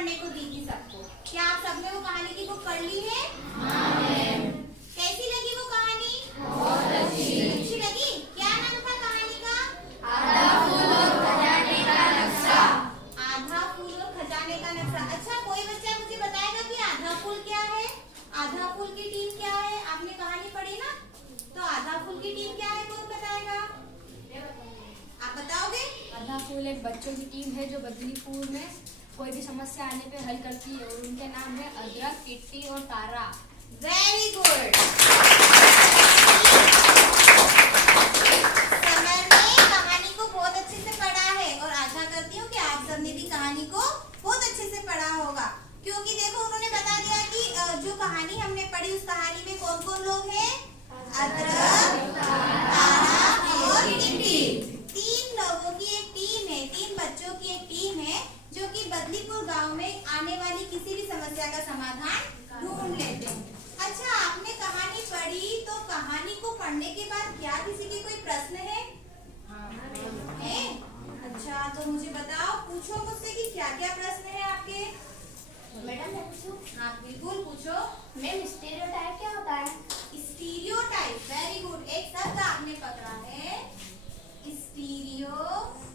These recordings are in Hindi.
पढ़ने को दी थी सबको। क्या आप सबने वो कहानी की बुक पढ़ ली है? कैसी लगी वो कहानी? बहुत अच्छी लगी। क्या नाम था कहानी का? आधा फूल और खजाने का नक्शा। आधा फूल और खजाने का नक्शा। अच्छा, कोई बच्चा मुझे बताएगा कि आधा फूल क्या है? आधा फूल की टीम क्या है? आपने कहानी पढ़ी ना, तो आधा फूल की टीम क्या है कौन बताएगा? आप बताओगे? आधा फूल एक बच्चों की टीम है जो बदलीपुर में कोई भी समस्या आने पे हल करती है और उनके नाम है अदरक, किट्टी और तारा। Very good. समर ने कहानी को बहुत अच्छे से पढ़ा है और आशा करती हूँ कि आप सबने भी कहानी को बहुत अच्छे से पढ़ा होगा, क्योंकि देखो उन्होंने बता दिया कि जो कहानी हमने पढ़ी उस कहानी में कौन कौन लोग हैं? अदरक, तारा और किट्टी। 3 लोगों की एक टीम है, 3 बच्चों की एक टीम है जो कि बदलीपुर गांव में आने वाली किसी भी समस्या का समाधान ढूंढ लेते हैं। अच्छा, आपने कहानी पढ़ी तो कहानी को पढ़ने के बाद क्या किसी के कोई प्रश्न है? अच्छा, तो मुझे बताओ, पूछो मुझसे कि क्या क्या प्रश्न है आपके। मैडम मैं पूछूं? हाँ बिल्कुल पूछो। मैम स्टेरियोटाइप क्या होता है? Stereotype, very good. एक शब्द आपने पकड़ा है, स्टीरियोटाइप।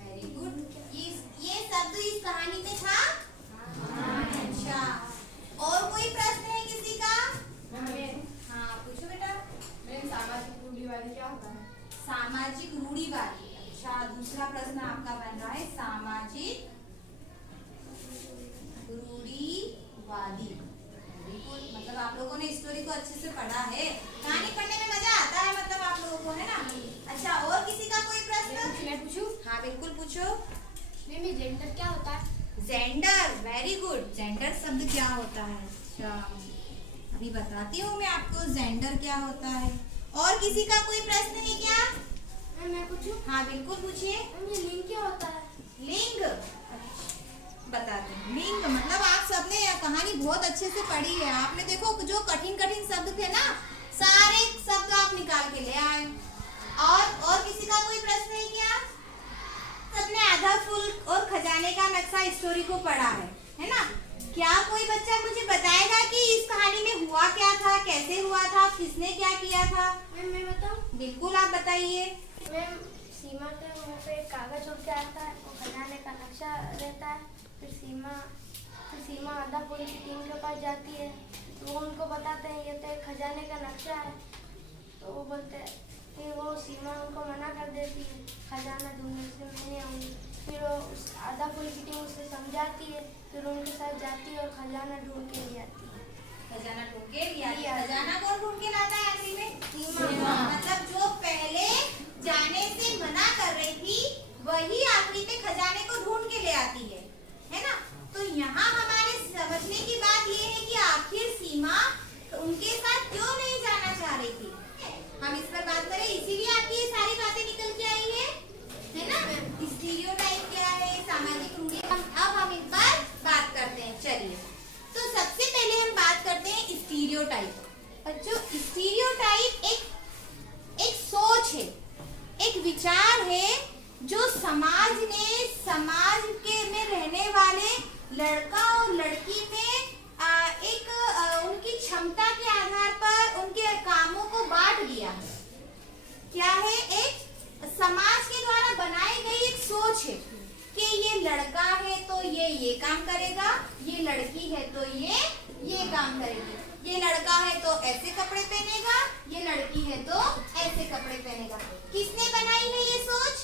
Very good. ये शब्द इस कहानी में था? अच्छा, और कोई प्रश्न है किसी का? हाँ पूछो बेटा। सामाजिक रूढ़िवादी क्या होता है? सामाजिक रूढ़िवादी। अच्छा, दूसरा प्रश्न आपका बन रहा है सामाजिक रूढ़िवादी। बिल्कुल, मतलब आप लोगों ने स्टोरी को अच्छे से पढ़ा है। कहानी पढ़ने में मजा आता है, मतलब आप लोगों को, है ना? अच्छा, और किसी का कोई प्रश्न? मैं पूछूं? हाँ बिल्कुल पूछो। मैम ये जेंडर क्या होता है? Gender, very good. जेंडर शब्द क्या होता है? अच्छा, अभी बताती हूँ मैं आपको जेंडर क्या होता है। और किसी का कोई प्रश्न है क्या? मैं पूछूं? हाँ बिल्कुल पूछिए। मैम ये लिंग क्या होता है? लिंग बताते हैं। लिंग मतलब आप सबने कहानी बहुत अच्छे से पढ़ी है। आपने देखो जो कठिन कठिन शब्द थे ना, सारे शब्द आप निकाल के ले आए। और किसी का कोई प्रश्न है क्या? सबने आधा फूल और खजाने का नक्शा स्टोरी को पढ़ा है ना? क्या कोई बच्चा मुझे बताएगा कि इस कहानी में हुआ क्या था, कैसे हुआ था, किसने क्या किया था? मैं बताऊं? बिल्कुल आप बताइए। मैम सीमा के मुंह पे एक कागज उड़ के आता है और खजाने का नक्शा रहता है। फिर सीमा आधा फूल की टीम के पास जाती है, वो उनको बताते हैं ये तो एक खजाने का नक्शा है। तो वो बोलते हैं, फिर वो सीमा उनको मना कर देती है, खजाना ढूंढने से मैं नहीं आऊँगी। फिर वो उस आधा फूल की टीम उसे समझाती है, फिर उनके साथ जाती है और खजाना ढूंढ के ले आती है। खजाना ढूंढ के लिया। खजाना कौन ढूंढ के लाता है आखिरी में? सीमा। मतलब जो पहले जाने से मना कर रही थी वही आखिरी में खजाने को ढूंढ के ले आती है ना? तो यहाँ हमारे समझने की बात ये है कि आखिर सीमा उनके साथ क्यों नहीं जाना चाह रही थी। हम इस पर बात करें, इसीलिए आपकी ये सारी बातें निकल के आई है ना? स्टीरियोटाइप क्या है, सामाजिक रूढ़ी, अब हम इन पर बात करते हैं। चलिए, तो सबसे पहले हम बात करते हैं स्टीरियोटाइप। बच्चों, स्टीरियोटाइप एक सोच है, एक विचार है जो समाज के में रहने वाले लड़का और लड़की में उनकी क्षमता के आधार पर उनके कामों को बांट दिया है। क्या है? एक समाज के द्वारा बनाई गई एक सोच है कि ये लड़का है तो ये काम करेगा, ये लड़की है तो ये काम करेगी, ये लड़का है तो ऐसे कपड़े पहनेगा, ये लड़की है तो ऐसे कपड़े पहनेगा। किसने बनाई है ये सोच?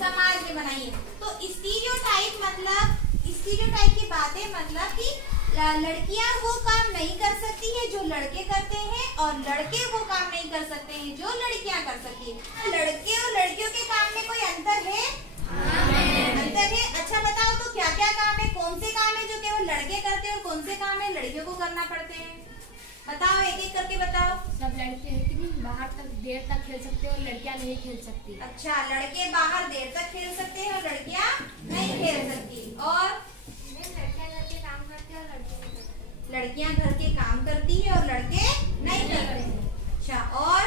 समाज ने बनाई है। तो स्टीरियोटाइप की बातें मतलब कि लड़कियां वो काम नहीं कर सकती है जो लड़के करते हैं और लड़के वो काम नहीं कर सकते हैं जो लड़कियां कर सकती है। लड़के और लड़कियों के काम में कोई अंतर है? अंतर है। अच्छा बताओ, तो क्या क्या काम है, कौन से काम है जो केवल लड़के करते हैं और कौन से काम है लड़कियों को करना पड़ते हैं? बताओ, एक एक करके बताओ। सब लड़के हैं कि बाहर तक देर तक खेल सकते हैं और लड़कियां नहीं खेल सकती। अच्छा, लड़के बाहर देर तक खेल सकते हैं और लड़कियां नहीं खेल सकती। और लड़कियां घर के काम करती है और लड़के नहीं करते हैं। अच्छा, और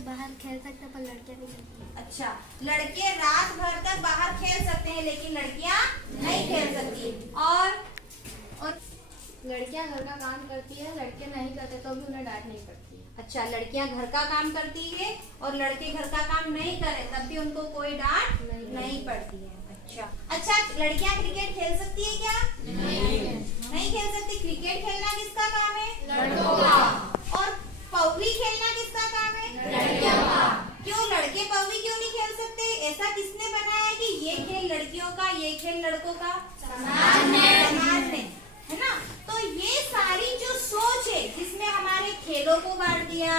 बाहर खेल सकते पर लड़कियां नहीं खेलती। अच्छा, लड़के रात भर तक बाहर खेल सकते हैं लेकिन लड़कियां नहीं खेल सकती। और लड़कियां घर का काम करती है, लड़के नहीं करते तो भी उन्हें डांट नहीं पड़ती है। अच्छा, लड़कियां घर का काम करती है और लड़के घर का काम नहीं करे तब भी उनको कोई डांट नहीं पड़ती है। अच्छा, लड़कियां क्रिकेट खेल सकती है क्या? नहीं खेल सकती। क्रिकेट खेलना किसका काम है? लड़कों का। और पौवी खेलना किसका काम है? लड़कियों का। क्यों लड़के पौवी क्यों नहीं खेल सकते? ऐसा किसने बनाया कि ये खेल लड़कियों का, ये खेल लड़कों का? समाज ने, है ना। तो ये सारी जो सोच है जिसमें हमारे खेलों को बांट दिया,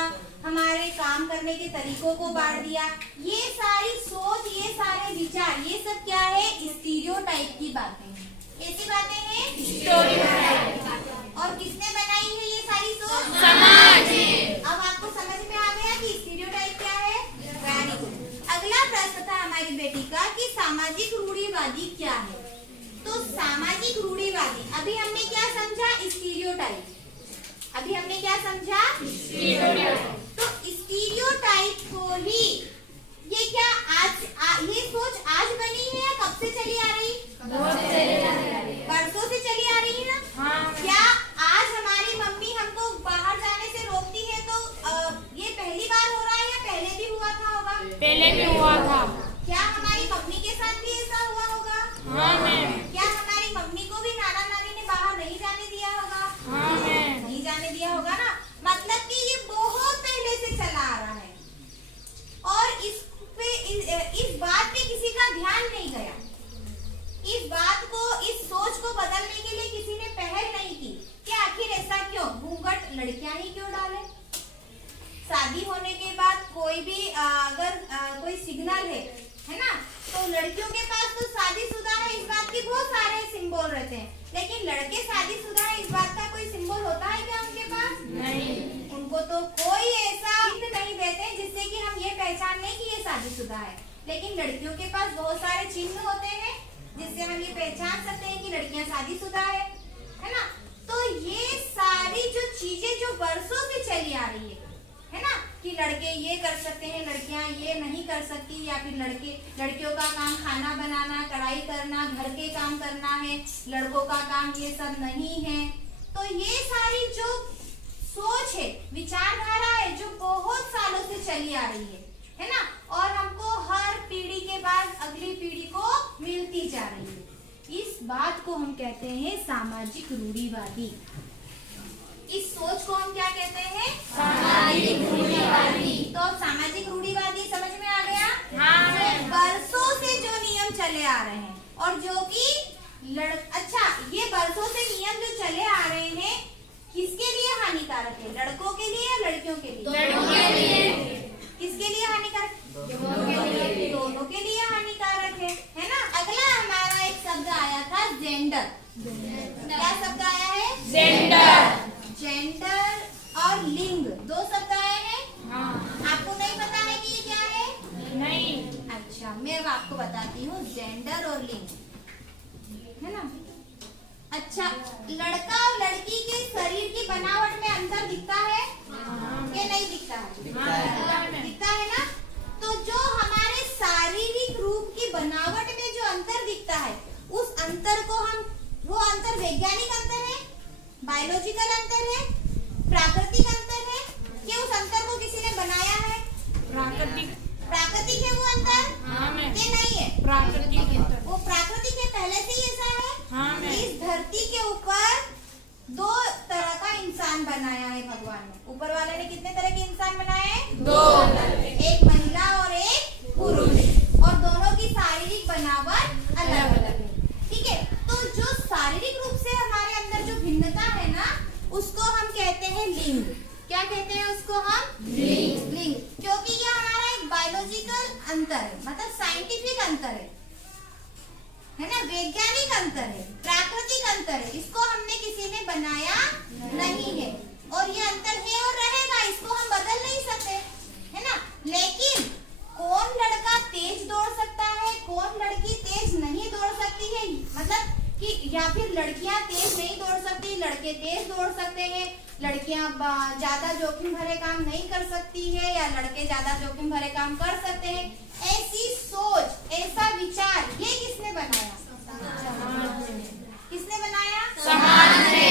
हमारे काम करने के तरीकों को बांट दिया, ये सारी सोच, ये सारे विचार, ये सब क्या है? स्टीरियोटाइप की बातें हैं। कैसी बातें हैं? स्टीरियोटाइप। और किसने बनाई है ये सारी सोच? समाज ने। अब आपको समझ में आ गया कि स्टीरियोटाइप क्या है? Very good. अगला प्रश्न था हमारी बेटी का कि सामाजिक रूढ़िवादी क्या है। तो सामाजिक रूढ़िवादी, अभी हमने क्या समझा? स्टीरियोटाइप। अभी हमने क्या समझा? स्टीरियोटाइप। तो स्टीरियोटाइप को ही ये क्या ये सोच आज बनी है या कब से चली आ रही? बरसों से चली आ रही है ना। हाँ। क्या आज हमारी मम्मी हमको बाहर जाने से रोकती है तो ये पहली बार हो रहा है या पहले भी हुआ था? होगा, पहले भी हुआ था। क्या हमारी मम्मी के साथ भी ऐसा हुआ होगा? हाँ मैम। क्या हमारी मम्मी को भी नाना नानी ने बाहर नहीं जाने दिया होगा? हाँ मैम। नहीं जाने दिया होगा ना। मतलब कि ये बहुत पहले से चला आ रहा है और इस बात पे किसी का ध्यान नहीं गया। इस बात को, इस सोच को बदलने के लिए किसी ने पहल नहीं की कि आखिर ऐसा क्यों? घूंघट लड़कियां ही क्यों डाले? शादी होने के बाद कोई भी अगर कोई सिग्नल है ना, तो लड़कियों के पास तो शादीशुदा है इस बात के बहुत सारे सिंबल रहते हैं, लेकिन लड़के शादीशुदा है इस बात का कोई सिंबल होता है क्या उनके पास? नहीं। उनको तो कोई ऐसा हिंट नहीं देते जिससे कि हम ये पहचान लें कि ये शादीशुदा है। लेकिन लड़कियों के पास बहुत सारे चिन्ह होते हैं जिससे हम ये पहचान सकते हैं कि लड़कियां शादीशुदा है ना। तो ये सारी जो चीजें जो बरसों से चली आ रही है ना, कि लड़के ये कर सकते हैं, लड़कियां ये नहीं कर सकती, या फिर लड़कियों का काम खाना बनाना, कढ़ाई करना, घर के काम करना है, लड़कों का काम ये सब नहीं है। तो ये सारी जो सोच है, विचारधारा है, जो बहुत सालों से चली आ रही है ना, और हमको हर पीढ़ी के बाद अगली पीढ़ी को मिलती जा रही है। इस बात को हम कहते हैं सामाजिक रूढ़िवादी। इस सोच को हम क्या कहते हैं? सामाजिक रूढ़िवादी। तो सामाजिक रूढ़िवादी समझ में आ गया? हाँ। बरसों से जो नियम चले आ रहे हैं और जो कि अच्छा, ये बरसों से नियम जो चले आ रहे हैं किसके लिए हानिकारक है? लड़कों के लिए या लड़कियों के लिए? लड़कों के लिए। किसके लिए हानिकारक? दोनों के लिए हानिकारक है ना। अगला हमारा एक शब्द आया था जेंडर। क्या शब्द आया है? जेंडर। जेंडर और लिंग, दो शब्द आए हैं। हाँ। आपको नहीं पता है कि ये क्या है? नहीं। अच्छा, मैं अब आपको बताती हूँ। जेंडर और लिंग, है ना। अच्छा, लड़का और लड़की के शरीर की बनावट में अंतर दिखता है कि नहीं दिखता है? दिखता है ना। तो जो हमारे शारीरिक रूप की बनावट में जो अंतर दिखता है, उस अंतर को वो अंतर वैज्ञानिक अंतर है, बायोलॉजिकल अंतर है, प्राकृतिक अंतर है, कि उस अंतर को किसी ने बनाया है? प्राकृतिक है वो अंतर? हाँ मैम। ये नहीं है प्राकृतिक अंतर। वो प्राकृतिक है, पहले से ही ऐसा है। हाँ मैम। इस धरती के ऊपर दो तरह का इंसान बनाया है भगवान ने। ऊपर वाले ने कितने तरह के इंसान बनाए हैं? दो। एक महिला और एक पुरुष, और दोनों की शारीरिक बनावट अलग अलग है। ठीक है। तो जो शारीरिक रूप से हमारे अंदर जो भिन्नता है ना, उसको हम कहते हैं लिंग। क्या कहते हैं उसको हम? लिंग। क्योंकि ये हमारा एक बायोलॉजिकल अंतर है, मतलब साइंटिफिक अंतर है ना, वैज्ञानिक अंतर है, प्राकृतिक अंतर है। इसको हमने किसी ने बनाया नहीं है, और ये अंतर है और रहेगा, इसको हम बदल नहीं सकते, है ना। लेकिन कौन लड़का तेज दौड़ सकता है, कौन लड़की तेज नहीं दौड़ सकती है, मतलब कि या फिर लड़कियां तेज नहीं दौड़ सकती, लड़के तेज दौड़ सकते हैं, लड़कियां ज्यादा जोखिम भरे काम नहीं कर सकती है, या लड़के ज्यादा जोखिम भरे काम कर सकते हैं, ऐसी ऐसा विचार ये किसने बनाया? किसने बनाया? समाज ने।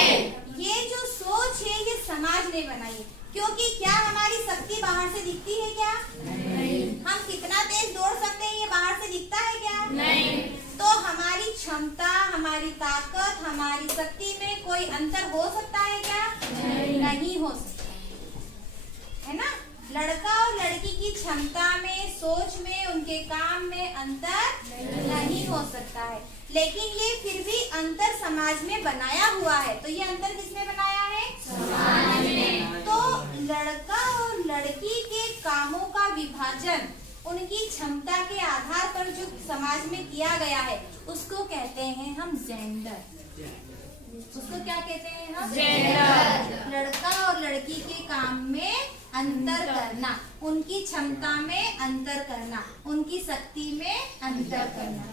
ये जो सोच है ये समाज ने बनाई है। क्योंकि क्या हमारी शक्ति बाहर से दिखती है क्या? नहीं। हम कितना तेज दौड़ सकते हैं ये बाहर से दिखता है क्या? नहीं। तो हमारी क्षमता, हमारी ताकत, हमारी शक्ति में कोई अंतर हो सकता है क्या? नहीं हो सकता है ना। लड़का और लड़की की क्षमता में, सोच में, उनके काम में अंतर नहीं हो सकता है, लेकिन ये फिर भी अंतर समाज में बनाया हुआ है। तो ये अंतर किसने बनाया है? समाज ने। तो लड़का और लड़की के कामों का विभाजन उनकी क्षमता के आधार पर जो समाज में किया गया है उसको कहते हैं हम जेंडर। उसको क्या कहते हैं हम? जेंडर। लड़का और लड़की के काम में अंतर करना, उनकी क्षमता में अंतर करना, उनकी शक्ति में अंतर करना।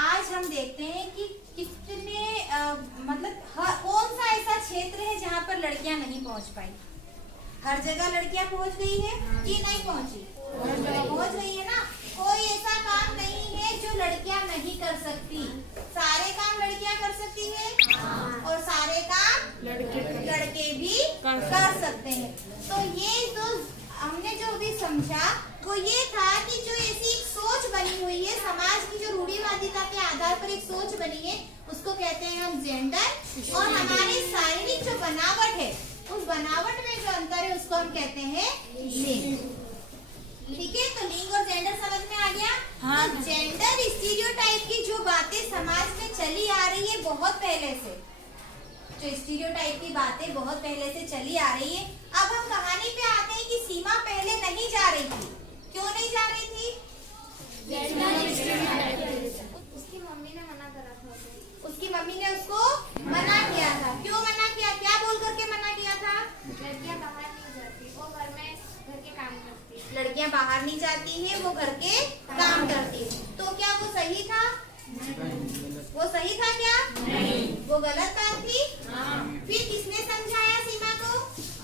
आज हम देखते हैं कि कितने कौन सा ऐसा क्षेत्र है जहाँ पर लड़कियाँ नहीं पहुँच पाई? हर जगह लड़कियाँ पहुँच गई है कि नहीं पहुँची? पहुँच गई है ना। कोई ऐसा काम नहीं है जो लड़कियाँ नहीं कर सकती। सारे काम लड़कियाँ कर सकती है और सारे काम लड़के भी कर सकते हैं। तो ये जो हमने जो भी समझा वो ये था कि जो ऐसी एक सोच बनी हुई है समाज की, जो रूढ़िवादिता के आधार पर एक सोच बनी है, उसको कहते हैं हम जेंडर। और हमारी शारीरिक जो बनावट है उस बनावट में जो अंतर है उसको हम कहते हैं लिंग। ठीक है, तो लिंग और जेंडर समझ में आ गया। हाँ। तो जेंडर स्टीरियोटाइप की जो बातें समाज में चली आ रही है बहुत पहले से, जो स्टीरियोटाइप की बातें बहुत पहले से चली आ रही है। अब हम कहानी पे आते हैं कि सीमा पहले नहीं जा रही थी। क्यों नहीं जा रही थी? उसकी मम्मी ने मना करा था उसे। उसकी मम्मी ने उसको मना किया था। क्यों मना किया? क्या बोल करके मना किया था? लड़कियां बाहर नहीं जाती, वो घर में घर के काम करती है। लड़कियां बाहर नहीं जाती हैं, वो घर के काम करती है। तो क्या वो सही था? वो सही था क्या? नहीं। वो गलत बात थी। हाँ। फिर किसने समझाया सीमा को?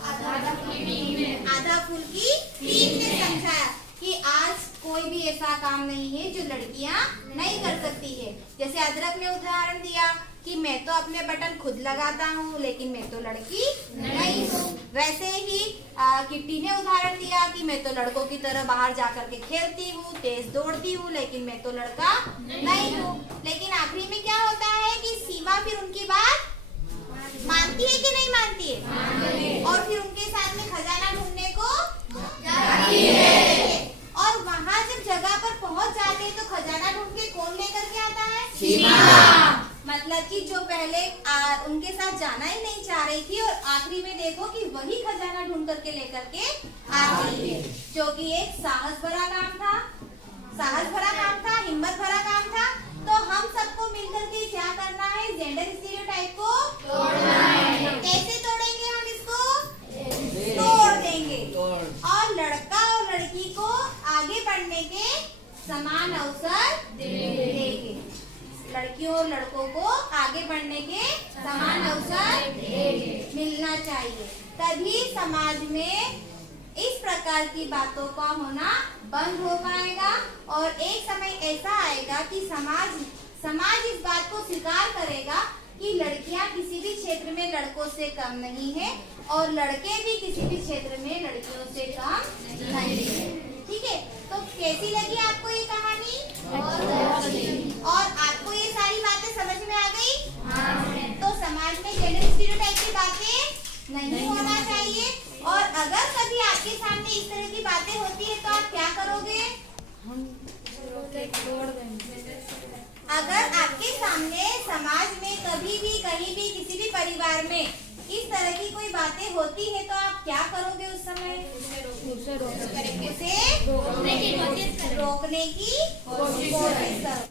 आधा फूल की टीम ने समझाया कि आज कोई भी ऐसा काम नहीं है जो लड़कियां नहीं कर सकती है। जैसे अदरक ने उदाहरण दिया कि मैं तो अपने बटन खुद लगाता हूँ लेकिन मैं तो लड़की नहीं हूँ। वैसे ही किट्टी ने उदाहरण दिया कि मैं तो लड़कों की तरह बाहर जाकर के खेलती हूँ, तेज दौड़ती हूँ, लेकिन मैं तो लड़का नहीं हूँ। लेकिन आखिरी में क्या होता है कि सीमा फिर उनकी बात मानती है कि नहीं मानती है? और फिर उनके साथ में खजाना ढूंढने को जाती है। और वहाँ जब जगह पर पहुँच जाते हैं तो खजाना ढूंढ के कौन लेकर के आता है? सीमा। मतलब कि जो पहले उनके साथ जाना ही नहीं चाह रही थी और आखिरी में देखो कि वही खजाना ढूंढ करके लेकर के आती है, जो कि एक साहस भरा काम था, हिम्मत भरा काम था। तो हम सबको मिलकर के क्या करना है? जेंडर स्टीरियोटाइप को तोड़ना है। कैसे तोड़ेंगे हम इसको? तोड़ देंगे। और लड़का और लड़की को आगे बढ़ने के समान अवसर देंगे। लड़कियों और लड़कों को आगे बढ़ने के समान अवसर मिलना चाहिए। तभी समाज में इस प्रकार की बातों का होना बंद हो पाएगा और एक समय ऐसा आएगा कि समाज इस बात को स्वीकार करेगा कि लड़कियां किसी भी क्षेत्र में लड़कों से कम नहीं है और लड़के भी किसी भी क्षेत्र में लड़कियों से कम नहीं है। ठीक है, तो कैसी लगी आपको ये कहानी? और आपको ये सारी बातें समझ में आ गई? तो समाज में जेंडर स्टीरियोटाइप की बातें नहीं होना चाहिए। और अगर कभी आपके सामने इस तरह की बातें होती है तो आप क्या करोगे? अगर आपके सामने समाज में कभी भी, कहीं भी, किसी भी परिवार में इस तरह की कोई बातें होती है तो आप क्या करोगे उस समय? उसे रोकने की कोशिश करो।